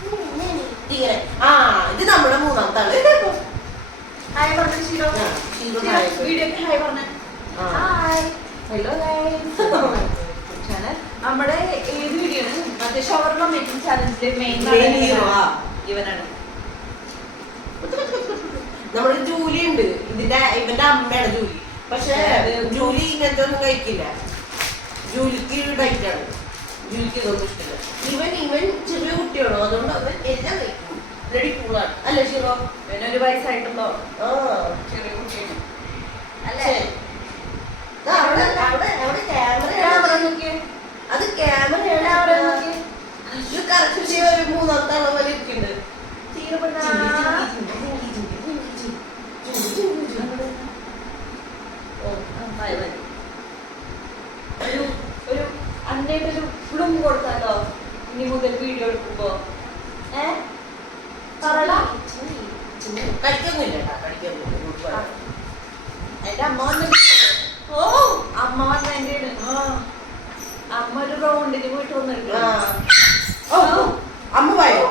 ഇങ്ങനെ ഇത് നമ്മുടെ മൂന്നാമത്തെ ആള്. ഹായ് പറഞ്ഞു ഷീറോ. വീഡിയോക്ക് ഹായ് പറഞ്ഞ. Hi hello channel. നമ്മുടെ ഏത് വീഡിയോ ആണ്? മറ്റേ ഷവർമ മേക്കിംഗ് ചാലഞ്ചിലെ മെയിൻ ഇവനാണ്. നമ്മുടെ ജൂലി ഉണ്ട്. ഇവന്റെ അമ്മയാണ് ജൂലി. പക്ഷെ ജൂലി ഇങ്ങനത്തെ ഒന്നും കഴിക്കില്ല. ജൂലിക്ക് ഡയറ്റാണ്. ജൂലിക്ക് ഇതൊന്നും ഇഷ്ടമില്ല. ഇവൻ ചെറിയ കുട്ടിയാണോ, അതുകൊണ്ട് അവൻ എല്ലാം കഴിക്കും. റെഡി കൂളാണ് അല്ലേ ഷീറോ? ഇവനൊരു വയസ്സായിട്ടുണ്ടോ? ചെറിയ കുട്ടിയാണ് അല്ലേ? അവിടെ ക്യാമറ നോക്കിയേ. അത് ക്യാമറയാണ്. ഒരു മൂന്നാമത്തെ ആളെ പോലെ ഇരിക്കുന്നുണ്ട്. ഒരു അന്നേട്ടൊരു പ്ലും കൊടുത്താലോ ഇനി മുതൽ വീഡിയോ എടുക്കുമ്പോ? കഴിക്കൊന്നുമില്ല. എന്റെ അമ്മ വന്ന അമ്മ വന്നതിന്റെ അമ്മ ഒരു റൗണ്ടിന് പോയിട്ട് വന്നിട്ടുണ്ട്. അമ്മ പായോ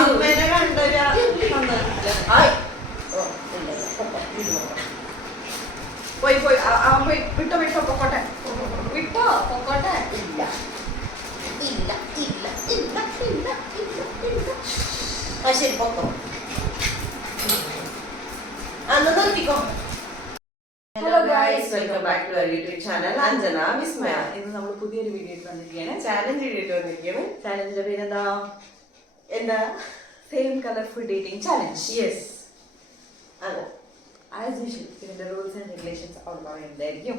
അമ്മേനെ കണ്ടൊരു പോയി അവൻ പോയി വിട്ടോ പൊക്കോട്ടെ. വിട്ടോ പൊക്കോട്ടെ. ഇല്ല. ശരി പൊക്കോ. അന്ന് നിർത്തിക്കോ. Hello guys, welcome back to our YouTube channel Anjana Vismaya. ഇന്ന് നമ്മൾ പുതിയൊരു വീഡിയോ വന്നിരിക്കുകയാണ്. ചാലഞ്ച് വീഡിയോ വന്നിരിക്കുകയാണ്. ചാലഞ്ചിന്റെ പേരെന്താ? Same colour food eating challenge. Yes, അതെ. ആസ് യൂഷ്വൽ ഇതിന്റെ റൂൾസ് ആൻഡ് റെഗുലേഷൻസ് അവിടെ പറയുന്നതായിരിക്കും.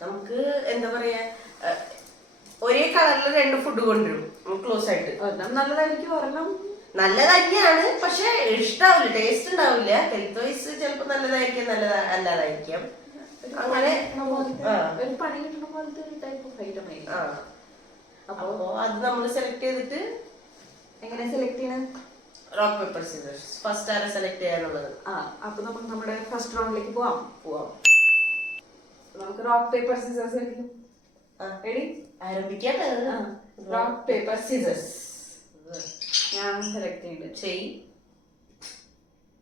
നമുക്ക് എന്താ പറയാ, ഒരേ കളറിൽ രണ്ട് ഫുഡ് കൊണ്ടുവരും ക്ലോസ് ആയിട്ട്. ഒരെണ്ണം നല്ലതായിരിക്കും, ഒരെണ്ണം നല്ല തന്നെയാണ്. പക്ഷെ ഇഷ്ടാവില്ല, ടേസ്റ്റ് ഉണ്ടാവില്ല. ഹെൽത്ത് വൈസ് ചിലപ്പോ നല്ലതായിരിക്കാം, അല്ലാതായിരിക്കാം. അങ്ങനെ ഒരു പണി കിട്ടുന്ന പോലത്തെ ഒരു ടൈപ്പ് ഓഫ് ഐറ്റം ആയിരിക്കും. അപ്പോ അത് നമ്മൾ സെലക്ട് ചെയ്തിട്ട് എങ്ങനെ സെലക്ട് ചെയ്യണം? Rock paper Caesar's. ഫസ്റ്റ് ആരെ സെലക്ട് ചെയ്യാനുള്ളത്. അപ്പൊ നമുക്ക് നമ്മുടെ ഫസ്റ്റ് റൗണ്ടിലേക്ക് പോവാം. നമുക്ക് റോക്ക് പേപ്പർ സീസേഴ്സ് കളിക്കും. റെഡി? ആരംഭിക്കാൻ. Rock paper Caesar's. ഞാൻ സെലക്ട് ചെയ്യുന്നുണ്ട്. ചെയ്.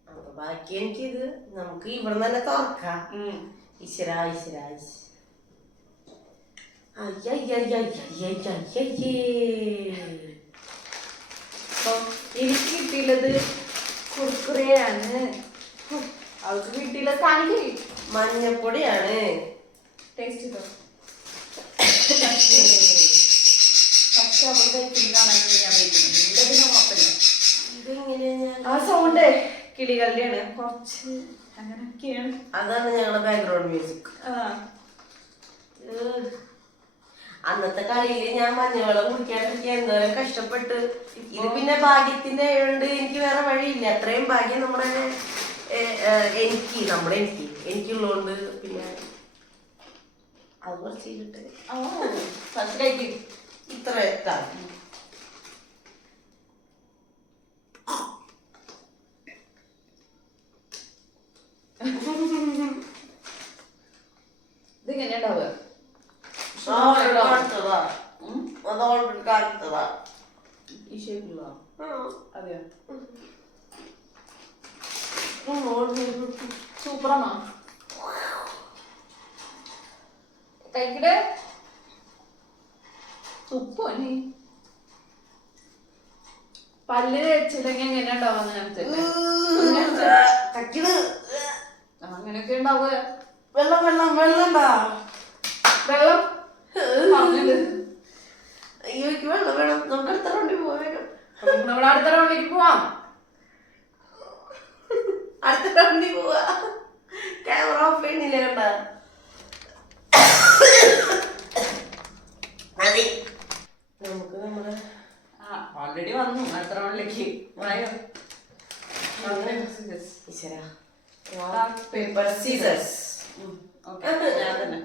അപ്പൊ ബാക്കി എനിക്കിത് നമുക്ക് ഇവിടെ തന്നെ തുറക്കാം. എനിക്ക് കിട്ടിയുള്ളത് കുർക്കുറയാണ്. അവൾക്ക് കിട്ടിയുള്ളത് കാണിക്കേ മഞ്ഞപ്പൊടിയാണ്. ടേസ്റ്റ് ചെയ്തോ. പക്ഷെ അവൾ കഴിക്കുന്നത് കാണാൻ ഞാൻ ആ സൗണ്ട് കിളികളുടെയാണ്. കുറച്ച് അങ്ങനെയൊക്കെയാണ്. അതാണ് ഞങ്ങളുടെ ബാക്ക്ഗ്രൗണ്ട് മ്യൂസിക്. അന്നത്തെ കളിയില് ഞാൻ മഞ്ഞവെള്ളം കുടിക്കാണ്ടിരിക്കാൻ എന്തോരം കഷ്ടപ്പെട്ട്. ഇത് പിന്നെ ഭാഗ്യത്തിന്റെ ആയതുകൊണ്ട് എനിക്ക് വേറെ വഴിയില്ല. അത്രയും ഭാഗ്യം എനിക്കുള്ളതുകൊണ്ട് പിന്നെ അത് കുറച്ച് ചെയ്തിട്ട് ഇത്ര എത്താം. ഇതിങ്ങനെ ഉണ്ടാവുക. ഈ ഷേപ്പിലുള്ള അതെയോ? സൂപ്പറാണോ? കഴിക്കട്ടെ. തുപ്പോ നീ പല്ല് വെച്ചില്ലെങ്കിൽ എങ്ങനെ ഉണ്ടാവുന്ന അങ്ങനെയൊക്കെ ഉണ്ടാവുക. വെള്ളം വെള്ളം അയ്യോക്ക് വെള്ളം വേണം. നമുക്ക് അടുത്ത റൗണ്ടിൽ പോവാം. നമ്മുടെ അടുത്ത റൗണ്ടിലേക്ക് പോവാം. അടുത്ത റൗണ്ടിൽ പോവാ. ക്യാമറ ഓഫ് ചെയ്യുന്നില്ല കണ്ട. മതി. നമുക്ക് നമ്മുടെ ഓൾറെഡി വന്നു അടുത്ത റൗണ്ടിലേക്ക്. Paper Caesar's. ഞാൻ തന്നെ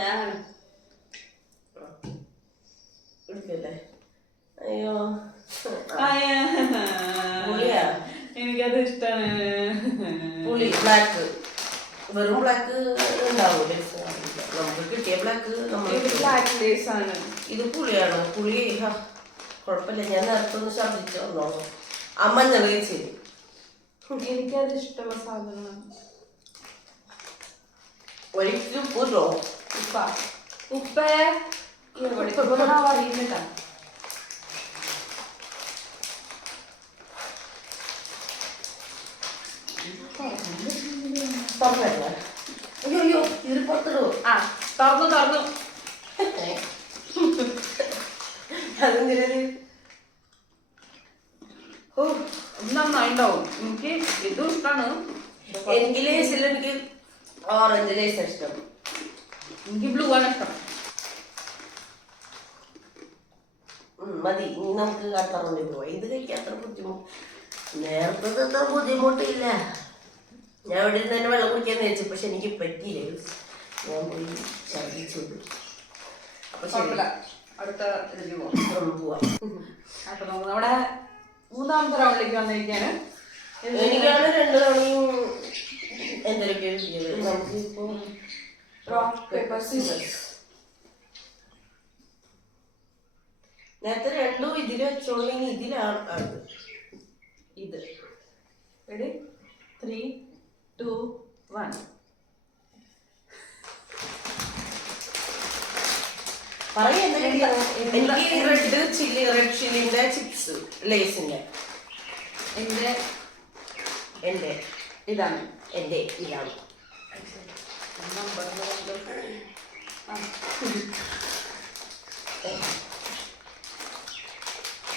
ഞാനാണ് എടുക്കല്ലേ. അയ്യോ എനിക്കത് ഇഷ്ടമാണ്. പുളി ബ്ലാക്ക്. വെറും ബ്ലാക്ക് ഉണ്ടാവും. ലേസ് ആണ്. ഇത് പുളിയാണ്. പുളി കുഴപ്പമില്ല. ഞാൻ നേരത്തെ ഒന്ന് ഛർദ്ദിച്ചു വന്നോളൂ. ആ മഞ്ഞൾ വെച്ച് എനിക്കത് ഇഷ്ടമുള്ള സാധനമാണ്. ഒരിക്കലും ഉപ്പോ ഉപ്പേ അറിയുന്നില്ല. തുറന്നല്ല. അയ്യോ ഇത് പുറത്തിടൂ. ആ തുറന്നു അതെന്തിനത്? ഓ നന്നായിണ്ടാവും. എനിക്ക് ഇതും ഇഷ്ടമാണ്. എനിക്ക് ലേസിൽ എനിക്ക് ഓറഞ്ച് ലേസ് ഇഷ്ടം. എനിക്ക് ബ്ലൂ ആണ് ഇഷ്ടം. മതി. ഇനി നമുക്ക് കട്ടറുണ്ടി പോവാം. ഇത് കഴിക്കാൻ അത്ര ബുദ്ധിമുട്ട് നേരത്തെ അത്ര ബുദ്ധിമുട്ടില്ല. ഞാൻ ഇവിടെ നിന്ന് തന്നെ വെള്ളം കുടിക്കാന്ന് വെച്ചു. പക്ഷെ എനിക്ക് പറ്റിയില്ല. ഞാൻ പോയി ഛർദിച്ചു. അപ്പൊ ശരി, അടുത്ത ഇതിലേക്ക് പോവാം. പോവാം. അപ്പൊ നമുക്ക് നമ്മുടെ മൂന്നാമത്തെ റൗണ്ടിലേക്ക് വന്നിരിക്കാണ്. എനിക്കാണ് 2 തവണയും എന്തൊക്കെയോ കിട്ടിയത്. നമുക്കിപ്പോ റോക്ക് പേപ്പർ സീസേഴ്സ്. നേരത്തെ 2 ഇതിൽ വെച്ചോളെങ്കിൽ ഇതിലാണ് അത്. ഇത് റെഡി 3 2 1. പറയാ. എനിക്ക് റെഡ് ചില്ലിന്റെ ചിപ്സ് ലേസിന്റെ എന്റെ ഇതാണ്. ഇതാണ്.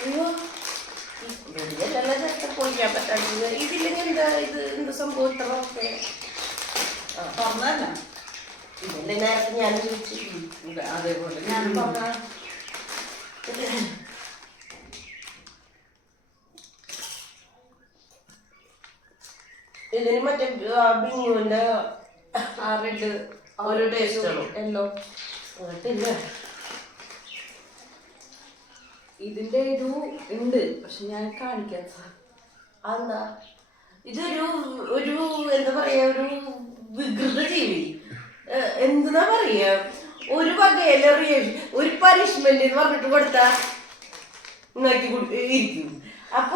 അയ്യോ വെളിയിലെല്ലാം ചേർത്ത് പൊളിക്കാൻ പറ്റാത്തത്. ഇതില്ലെങ്കിൽ എന്താ ഇത് എന്ത് സംഭവം ഇത്രയൊക്കെ തുറന്നതല്ല. ഇതല്ലേ നേരത്തെ ഞാൻ ചോദിച്ചു. അതേപോലെ ഞാൻ പറഞ്ഞ ഇതിന് മറ്റേ ബിങ്ങുവിന്റെ റെഡ് ഒരു ടേസ്റ്റ് ആണ്. യെല്ലോ കേട്ടില്ല. ഇതിന്റെ ഒരു ഉണ്ട്, പക്ഷെ ഞാൻ കാണിക്കാം. അതെന്താ? ഇതൊരു ഒരു എന്താ പറയാ, ഒരു വികൃത ജീവി. എന്താ പറയാ, ഒരു വകയിലെ ഒരു പനിഷ്മെന്റ് എന്ന് പറഞ്ഞിട്ട് കൊടുത്താ നോക്കി ഇരിക്കും. അപ്പൊ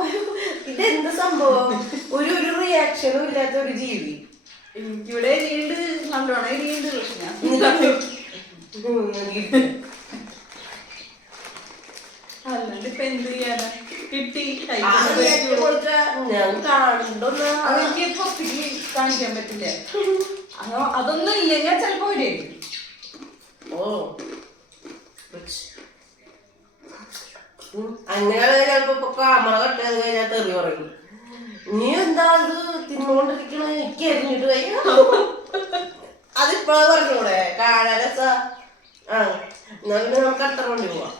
ഇതെന്ത് സംഭവം? ഒരു റിയാക്ഷനും ഇല്ലാത്ത ഒരു ജീവി. എനിക്കിവിടെ എരിയുണ്ട്, നല്ലോണം എരിയുണ്ട്. പക്ഷെ ഞാൻ അല്ലാണ്ട് ഇപ്പൊ എന്ത് ചെയ്യാനാ? കിട്ടി ഞാൻ കാണണ്ടോന്ന് അതെനിക്ക് പുറത്തേക്ക് കാണിക്കാൻ പറ്റില്ല. അതൊന്നും ഇല്ലെങ്കിൽ ചിലപ്പോ വരെയായിരിക്കും. ഓ അങ്ങനെ ചിലപ്പോ ക്യാമറ കട്ട് ചെയ്ത് കഴിഞ്ഞാൽ തെറി പറയും. നീ എന്താ ഇത് തിന്നോണ്ടിരിക്കണ? എനിക്ക് എറിഞ്ഞിട്ട് കഴിഞ്ഞ അതിപ്പോഴാ പറഞ്ഞൂടെ കാണാൻ രസ. ആ എന്നാ പിന്നെ നമുക്ക് അത്ര കൊണ്ട് പോവാം.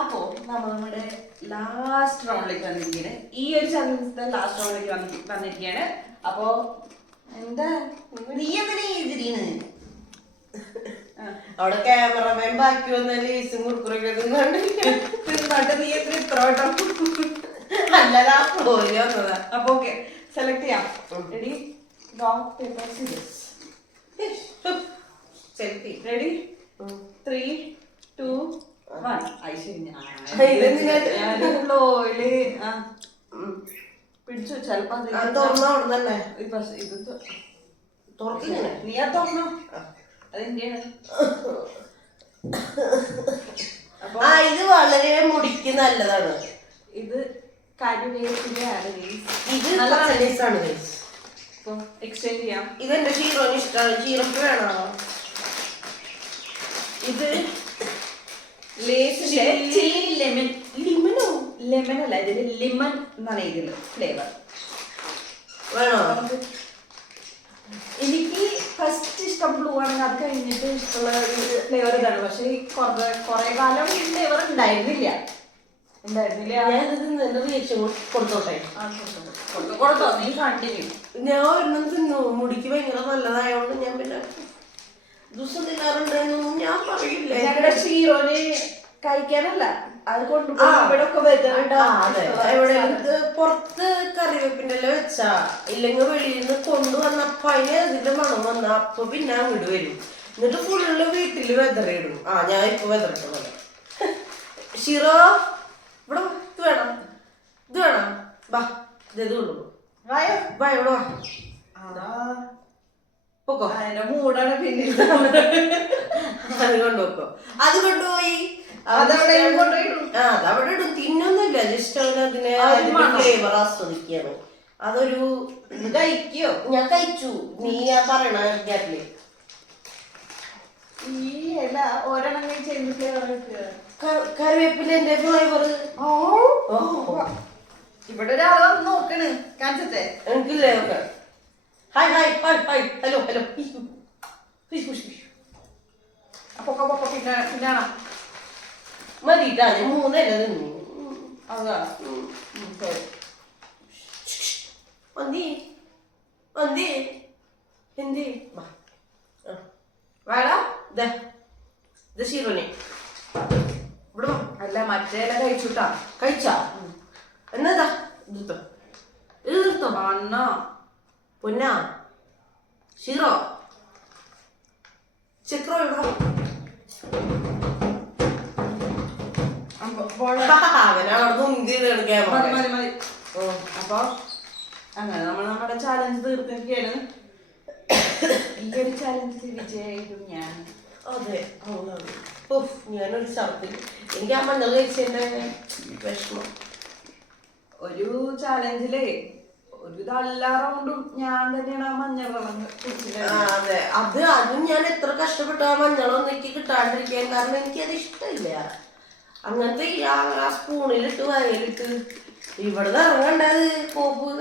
അപ്പോ നമ്മുടെ ലാസ്റ്റ് റൗണ്ടിലേക്ക് വന്നിരിക്കുകയാണ്. ഈ ഒരു ചലഞ്ചിന്റെ ലാസ്റ്റ് റൗണ്ടിലേക്ക് വന്നിരിക്കുകയാണ്. അപ്പോ എന്താ നീ എന്തിനാ ഇതിരിയാണ്? അവിടെ ക്യാമറമാൻ ബാക്കി വന്ന ലേസും കുറുക്കുറൊക്കെ തിന്നിട്ട് നീ എത്ര ഇത്ര വട്ടം അല്ലതാ പോയി വന്നതാ. അപ്പൊ ഓക്കെ, സെലക്ട് ചെയ്യാം. Ready rock paper Caesar's. Ready 3 2 1. പിടിച്ചു. ചെലപ്പോ നീ ആ തുറന്നോ? അതെന്റെയാണ്. ഇത് വളരെ മുടിക്ക് നല്ലതാണ്. ഇത് കരിവേപ്പിന്റെ ആണ്. ഇത് ആണ്. എക്സ്ചേഞ്ച് ചെയ്യാം. ഇതെന്റെ ഷീറോന് ഇഷ്ടമാണ്. ഷീറോക്ക് വേണോ? ഇത് ലേസിന്റെ ലെമൺ. ലിമനോ? ലെമൺ അല്ല, ഇതില് ലിമൺ എന്നാണ് ഇതില് ഫ്ലേവർ. വേണോ? എനിക്ക് ഫസ്റ്റ് ഇഷ്ടം ബ്ലൂ ആണെങ്കിൽ അത് കഴിഞ്ഞിട്ട് ഇഷ്ടമുള്ള ഫ്ലേവർ ഇതാണ്. പക്ഷെ കൊറേ കാലം ഈ ഫ്ലേവർ ഉണ്ടായിരുന്നില്ല. കൊടുത്തോട്ടെ. കൊടുത്തോ, നീ കണ്ടിന്യൂ. ഞാൻ ഒരെണ്ണം തിന്നു. മുടിക്ക് ഭയങ്കര നല്ലതായോണ്ട് ഞാൻ പിന്നെ ദിവസം തിന്നാറുണ്ടായിരുന്നു. ഞാൻ പറയില്ല. ഞങ്ങളുടെ ഷീറോന് കഴിക്കാനല്ല, അത് പുറത്ത് കറിവേപ്പിന്റെ എല്ലാം വെച്ചാ ഇല്ലെങ്കിൽ വെളിയിൽ നിന്ന് കൊണ്ടുവന്നപ്പ അതിന് അതിന്റെ മണം വന്ന അപ്പൊ പിന്നെ അങ്ങോട്ട് വരും. എന്നിട്ട് ഫുള്ള് വീട്ടില് വെതറിയിടും. ആ ഞാൻ ഇപ്പൊ വെതറിട്ട പോലെ. ഷിറോ ഇവിടെ വാ. ഇത് വേണം, ഇത് വേണം. ബാ ഇത് കൊണ്ടു ബാ, ഇവിടെ വാ. പോക്കോ. അതിന്റെ മൂടാണ് പിന്നെ അത് കൊണ്ടുപോക്കോ. അത് കൊണ്ടുപോയി അതവിടെ കൊണ്ടുപോയിടും. അതവിടെ ഇടും. തിന്നൊന്നുമില്ല, ജസ്റ്റ് അവനതിനെ ഫ്ലേവർ ആസ്വദിക്കാണ്. അതൊരു കഴിക്കോ? ഞാൻ കഴിച്ചു. നീ ഞാൻ പറയണ ഗ്യാപ്പില് ഈ ഇല ഒരെണ്ണം കഴിച്ച് ഫ്ലേവർ കറിവേപ്പിന്റെ ഫ്ലേവർ. ഇവിടെ ഒരാളെ നോക്കണ് കാണിച്ചേ. എനിക്കില്ലേ? Hi hi hi hi hello hello. അപ്പൊ പിന്നെ മതിട്ടാ, ഞാൻ 3 ഇല തിന്നു. അതാ വന്തി വന്തി എന്തി വേടാ ഇത് ഷീറോനെ ഇവിടെ വാ. അല്ല മറ്റേ ഇല കഴിച്ചുട്ടാ. കഴിച്ചാ എന്നതാ ഇത് തീർത്തോ? അണ്ണാ പൊന്നാ ഷീറോ ചക്രോ ഇവിടെ വാ. അവനവിടെ മുന്തി എടുക്കാൻ മതി മതി. അപ്പൊ അങ്ങനെ നമ്മുടെ ചാലഞ്ച് തീർത്തിരിക്കുകയാണ്. ഈ ഒരു ചാലഞ്ച് വിജയിക്കും ഞാൻ. അതെ, ഞാനൊരു ഛർദിൽ. എനിക്ക് ആ മഞ്ഞൾ കഴിച്ചതിന്റെ വിഷമം. ഒരു ചാലഞ്ചില് ഒരു എല്ലാ റൗണ്ടും ഞാൻ തന്നെയാണ് ആ മഞ്ഞൾ വെള്ളം കുടിച്ചത്. അതെ, അതും ഞാൻ എത്ര കഷ്ടപ്പെട്ടു ആ മഞ്ഞളൊന്നും എനിക്ക് കിട്ടാണ്ടിരിക്കാൻ. കാരണം എനിക്കത് ഇഷ്ടമില്ല. അങ്ങനത്തെ ആ സ്പൂണിലിട്ട് വയലിട്ട് ഇവിടെ ഇറങ്ങണ്ടത് കോപ്പ്.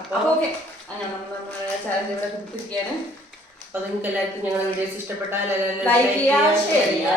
അപ്പൊ ഓക്കെ, അങ്ങനെ നമ്മുടെ ചാലഞ്ച് ഇവിടെ തീർത്തിരിക്കുകയാണ്. അപ്പൊ നിങ്ങൾക്ക് എല്ലാവർക്കും ഞങ്ങളുടെ വീഡിയോസ് ഇഷ്ടപ്പെട്ടാൽ ലൈക്ക് ചെയ്യുക, ഷെയർ ചെയ്യുക,